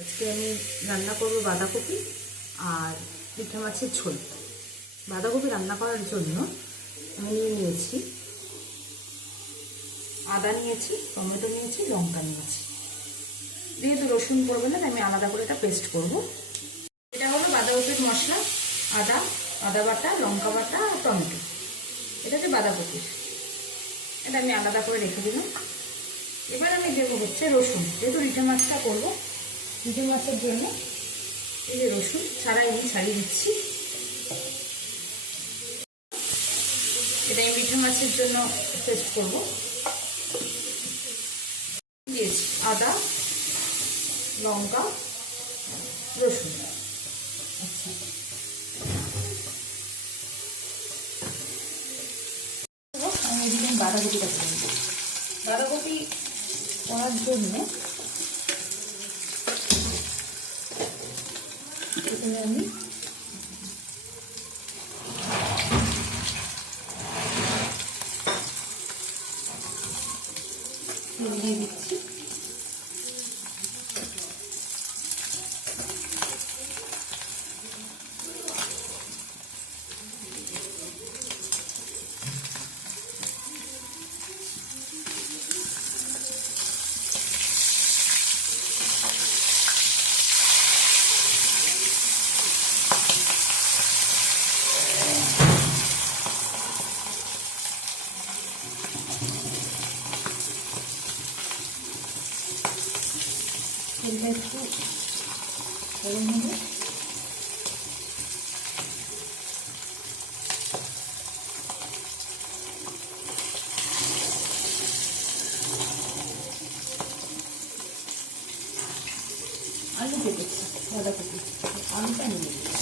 আজকে আমি রান্না করব বাঁধাকপি আর পিঠা মাছের ঝোল। বাঁধাকপি রান্না করার জন্য আমি নিয়েছি আদা, নিয়েছি টমেটো, নিয়েছি লঙ্কা, নিয়েছি। যেহেতু রসুন পড়বে না আমি আলাদা করে এটা পেস্ট করব। এটা হলো বাঁধাকপির মশলা, আদা বাটা, লঙ্কা বাটা আর টমেটো। এটা হচ্ছে বাঁধাকপির, এটা আমি আলাদা করে রেখে দিলাম। এবার আমি দেবো হচ্ছে রসুন, যেহেতু রিঠা মাছটা করবো, রিঠা মাছের জন্য এই যে রসুন আমি ছাড়িয়ে দিচ্ছি। এটা আমি রিঠা মাছের জন্য পেস্ট করব। দিয়েছি আদা, লঙ্কা, রসুন। আচ্ছা, আমি এদিকে বাঁধাকপিটা করে নেব। বাঁধাকপি করার জন্য এখানে আমি দিয়ে দিচ্ছি। তেলটা একটু গরম হবে। আলু কেটেছি, বাঁধাকপি আলুটা নিয়ে দিচ্ছি।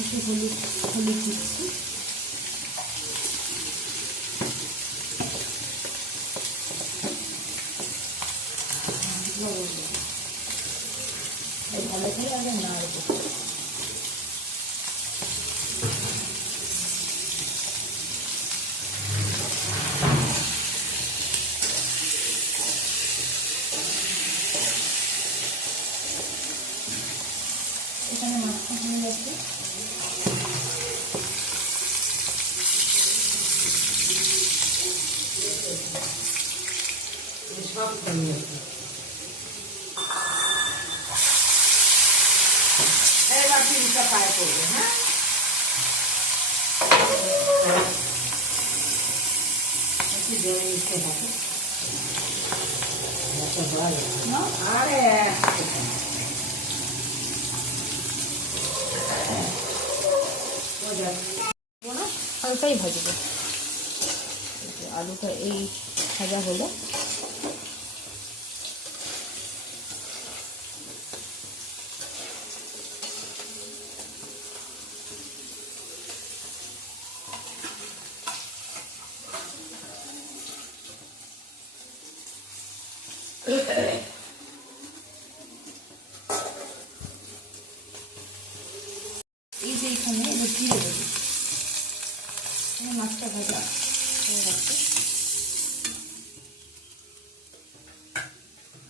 একটু হলুদ দিচ্ছি। ভালো করে আগে নাড়ব। এখানে মাছটা হয়ে গেছে। সব হয়ে গেছে। এবার চিনিটা ফ্রাই করবো। হ্যাঁ, একটু জলে দিতে হবে। আরে হালকাই ভাজবো। আলুটা এই ভাজা হলো। এই যে এখানে এবার জিরে দেবো। মাছটা ভাজা হয়ে গেছে।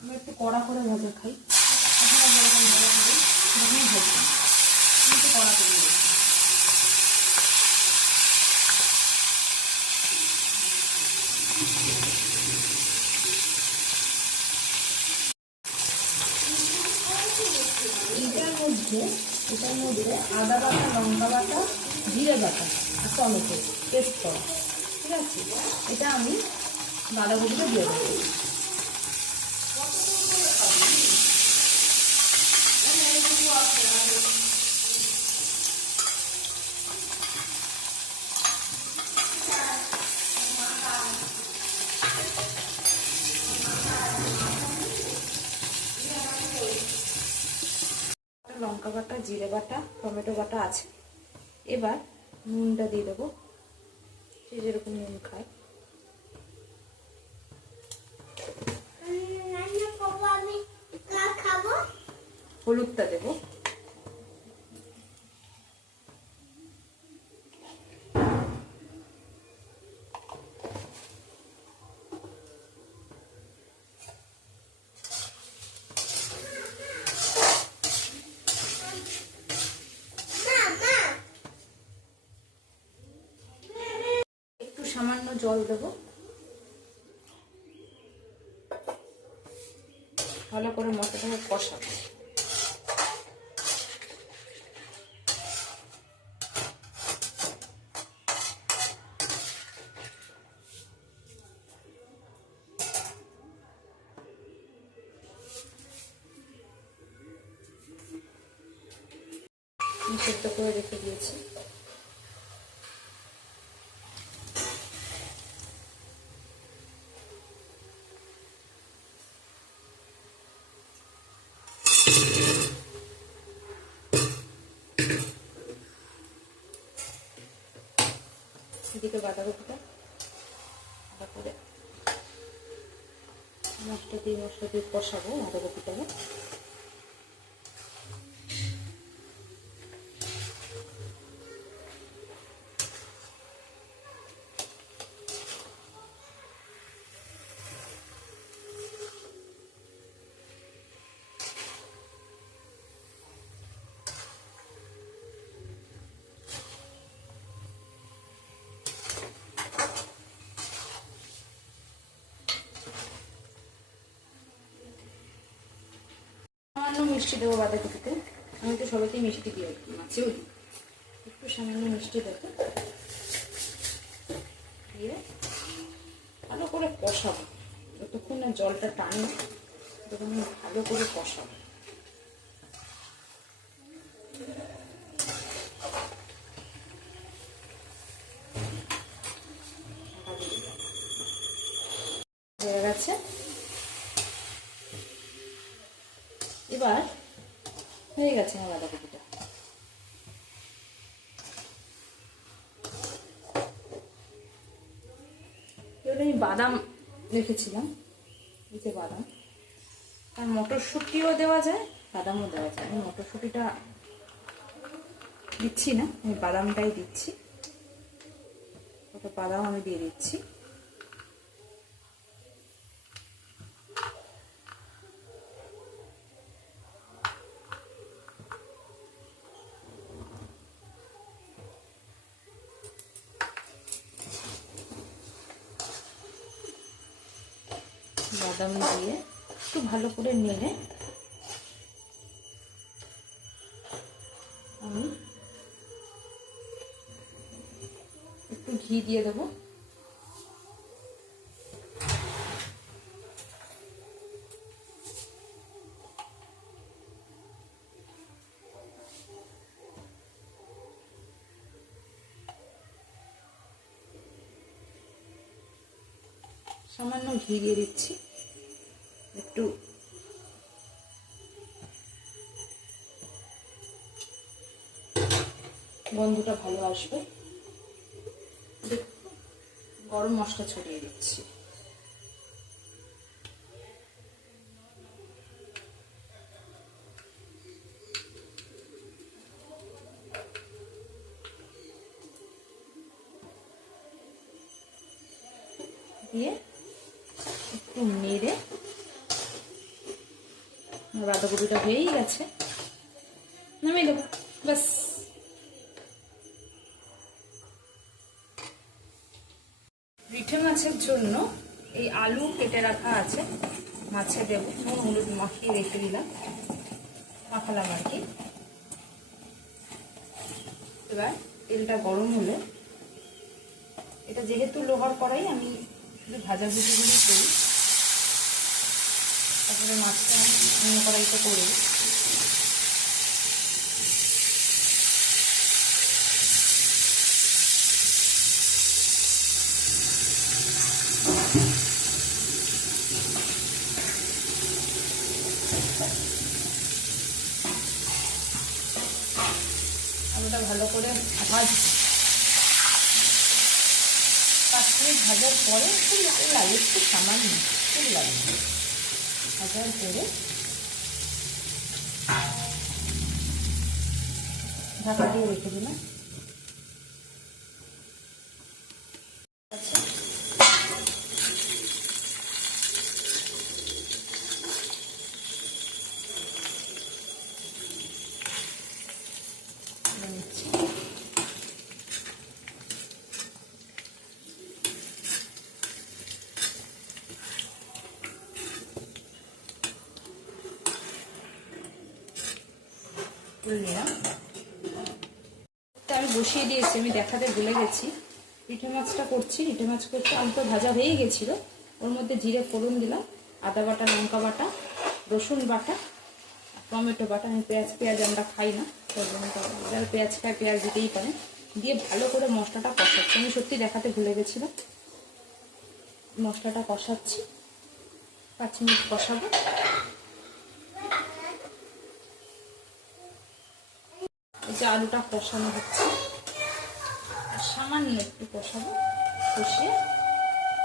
আমরা একটু কড়া করে ভাজা খাই। একটু কড়া করে এটার মধ্যে আদা বাটা, লঙ্কা বাটা, জিরে বাটা আর টমেটো পেস্ট করা। ঠিক আছে, এটা আমি বাঁধাকপিটা দিয়ে দেবো। লঙ্কা বাটা, জিরে বাটা, টমেটো বাটা আছে। এবার নুনটা দিয়ে দেবো, সে যেরকম নুন খায়। হলুদটা দেবো। একটু সামান্য জল দেবো, ভালো করে মশলাটাকে কষাবো। সেদ্ধ করে রেখে দিয়েছি। এদিকে বাঁধাকপিটা ভালো করে মশলা দিয়ে কষাবো বাঁধাকপিটাকে। সামান্য মিষ্টি দেবো বাঁধাকপিতে, আমি তো সবাইকে মিষ্টি দিয়ে মাছেও দিই। একটু সামান্য মিষ্টি দেবো, দিয়ে ভালো করে কষাবো। যতক্ষণ না জলটা টানে ততক্ষণ ভালো করে কষাবো। হয়ে গেছে। এবার হয়ে গেছে আমার বাঁধাকপিটা। এবার আমি বাদাম রেখেছিলাম, এই যে বাদাম, আর মটরশুঁটিও দেওয়া যায়, বাদামও দেওয়া যায়। আমি মটরশুঁটিটা দিচ্ছি না, আমি বাদামটাই দিচ্ছি। ওটা বাদাম আমি দিয়ে দিচ্ছি। বাদাম দিয়ে একটু ভালো করে নেড়ে আমি একটু ঘি দিয়ে দেবো। সামান্য ঘি দিয়ে দিচ্ছি, একটু গন্ধটা ভালো আসবে। গরম মশলা ছড়িয়ে দিচ্ছি। দিয়ে একটু নেড়ে, বাঁধাকপিটা হয়েই গেছে, নামিয়ে দেবো ব্যাস। রিঠে মাছের জন্য এই আলু কেটে রাখা আছে, মাছে দেবো, নুন হলুদ মাখিয়ে রেখে দিলাম, মাখালাম আর কি। এবার তেলটা গরম হলে, এটা যেহেতু লোহার কড়াই, আমি শুধু ভাজাভুজিগুলি করি, তারপরে মাছটা অন্য কড়াইতে করে আলুটা ভালো করে 5 মিনিট ভাজার পরে একটু লাল লাল, একটু সামান্য, খুব লাল ভাজার পরে ঢাকা দিয়ে রেখে দিলাম। আমি বসিয়ে দিয়েছি, আমি দেখাতে ভুলে গেছি। পিঠে মাছটা করছি, পিঠে মাছ করতে অল্প ভাজা হয়ে গেছিল। ওর মধ্যে জিরে ফোড়ন দিলাম, আদা বাটা, লঙ্কা বাটা, রসুন বাটা, টমেটো বাটা। আমি পেঁয়াজ আমরা খাই না, যারা পেঁয়াজ খায় পেঁয়াজ দিতেই পারে। দিয়ে ভালো করে মশলাটা কষাচ্ছি। আমি সত্যি দেখাতে ভুলে গেছিলাম। মশলাটা কষাচ্ছি, 5 মিনিট কষাবো। এই যে আলুটা কষানো হচ্ছে, সামান্য একটু কষাবো, কষিয়ে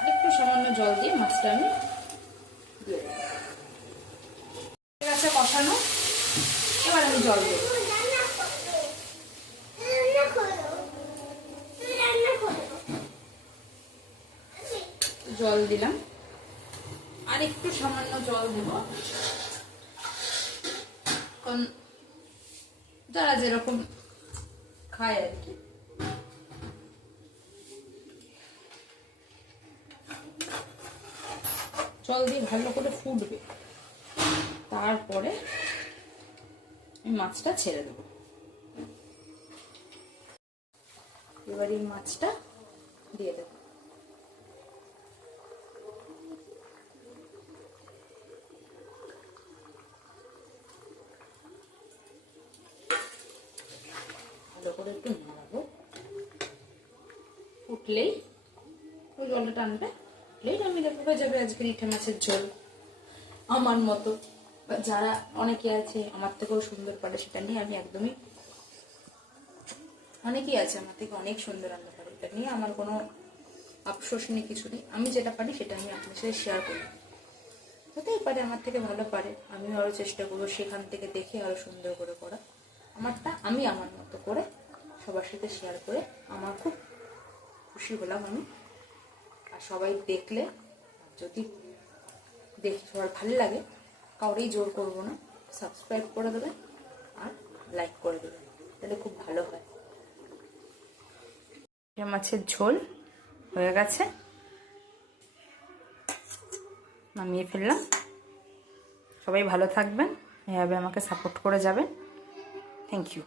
আরেকটু সামান্য জল দিয়ে মাছটা আমি দিয়ে দেবো। ঠিক আছে কষানো, এবার আমি জল দেবো। জল দিলাম, আর একটু সামান্য জল দেব, কারণ যারা যেরকম খায় আর কি। জল দিয়ে ভালো করে ফুটবে, তারপরে এই মাছটা ছেড়ে দেবো। এবার এই মাছটা দিয়ে দেবো। ভালো করে একটু নাড়াবো, ফুটলেই ওই জলটা টানবে, ফুটলেই নামিয়ে দেবো। হয়ে যাবে আজকের ইঠে মাছের ঝোল। আমার মতো যারা অনেকে আছে আমার থেকেও সুন্দর পারে, সেটা নিয়ে আমি একদমই, অনেকেই আছে আমার থেকে অনেক সুন্দর রান্না পারে, এটা নিয়ে আমার কোনো আফসোস নেই, কিছু নেই। আমি যেটা পারি সেটা আমি আপনার সাথে শেয়ার করি। হতেই পারে আমার থেকে ভালো পারে, আমিও আরও চেষ্টা করবো সেখান থেকে দেখে আরও সুন্দর করে করা। আমারটা আমি আমার মতো করে সবার সাথে শেয়ার করে আমার খুব খুশি হলাম আমি। আর সবাই দেখলে, যদি দেখে সবার ভালো লাগে, কাউরেই জোর করবো না, সাবস্ক্রাইব করে দেবে আর লাইক করে দেবে, তাহলে খুব ভালো হয়। মাছের ঝোল হয়ে গেছে, নামিয়ে ফেললাম। সবাই ভালো থাকবেন, এভাবে আমাকে সাপোর্ট করে যাবেন। Thank you.